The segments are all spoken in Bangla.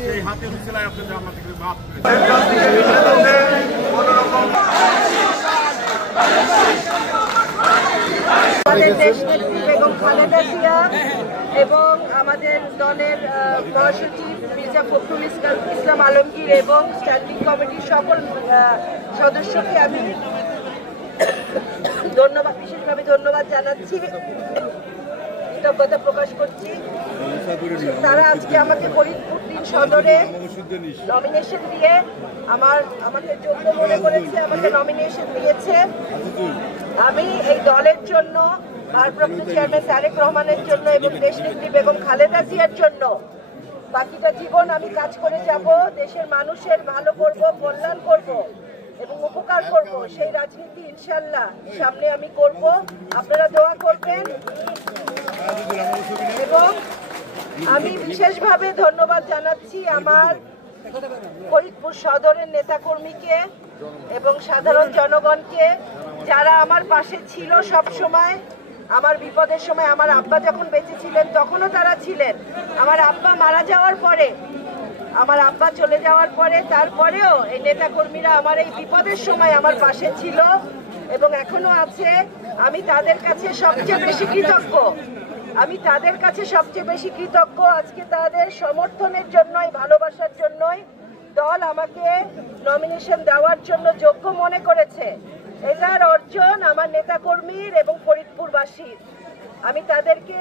সেই হাতের উচিলায় আপনাদের আমরা থেকে মাফ আমাদের দেশনেত্রী বেগম খালেদা জিয়া এবং আমাদের দলের মহাসচিব মির্জা ফখরুল ইসলাম আলমগীর এবং স্ট্যান্ডিং কমিটির সকল সদস্যকে আমি বিশেষভাবে ধন্যবাদ জানাচ্ছি, কৃতজ্ঞতা প্রকাশ করছি। তারা আজকে আমাকে ফরিদপুর ৩ সদরে নমিনেশন দিয়ে আমাকে যোগ্য মনে করেছে, আমাকে নমিনেশন দিয়েছে। আমি এই দলের জন্য, ভারপ্রাপ্ত চেয়ারম্যান তারেক রহমানের জন্য এবং দেশনেত্রী বেগম খালেদা জিয়ার জন্য বাকিটা জীবন আমি কাজ করে যাব। দেশের মানুষের ভালো করব, কল্যাণ করব এবং উপকার করব। সেই রাজনীতি ইনশাল্লাহ সামনে আমি করব। আপনারা দোয়া করবেন। এবং আমি বিশেষভাবে ধন্যবাদ জানাচ্ছি আমার ফরিদপুর সদরের নেতাকর্মীকে এবং সাধারণ জনগণকে, যারা আমার পাশে ছিল সব সময়। আমার বিপদের সময় আমার আব্বা যখন বেঁচে ছিলেন তখনও তারা ছিলেন। আমার আব্বা মারা যাওয়ার পরে, আমার আব্বা চলে যাওয়ার পরে, তারপরেও এই নেতাকর্মীরা আমার এই বিপদের সময় আমার পাশে ছিল এবং এখনো আছে। আমি তাদের কাছে সবচেয়ে বেশি কৃতজ্ঞ। আজকে তাদের সমর্থনের জন্যই, ভালোবাসার জন্যই দল আমাকে নমিনেশন দেওয়ার জন্য যোগ্য মনে করেছে। এটার অর্জন আমার নেতাকর্মীর এবং ফরিদপুরবাসীর। আমি তাদেরকে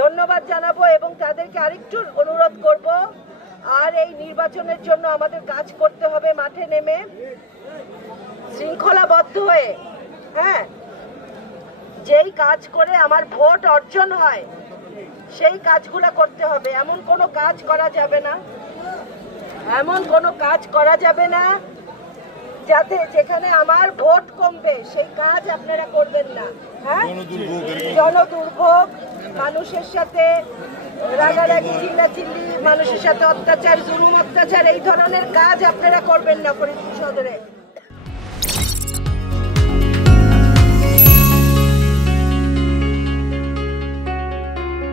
ধন্যবাদ জানাবো এবং তাদেরকে আরেকটু অনুরোধ করব, আর এই নির্বাচনের জন্য আমাদের কাজ করতে হবে মাঠে নেমে শৃঙ্খলাবদ্ধ হয়ে। হ্যাঁ, যেই কাজ করে আমার ভোট অর্জন হয় সেই কাজগুলো করতে হবে। এমন কোনো কাজ করা যাবে না যাতে যেখানে আমার ভোট কমবে সেই কাজ আপনারা করবেন না। হ্যাঁ, জনদুর্ভোগ, মানুষের সাথে রাগারাগি, চিল্লাচিল্লি, মানুষের সাথে অত্যাচার, জুলুম অত্যাচার, এই ধরনের কাজ আপনারা করবেন না ফরিদপুর সদরে।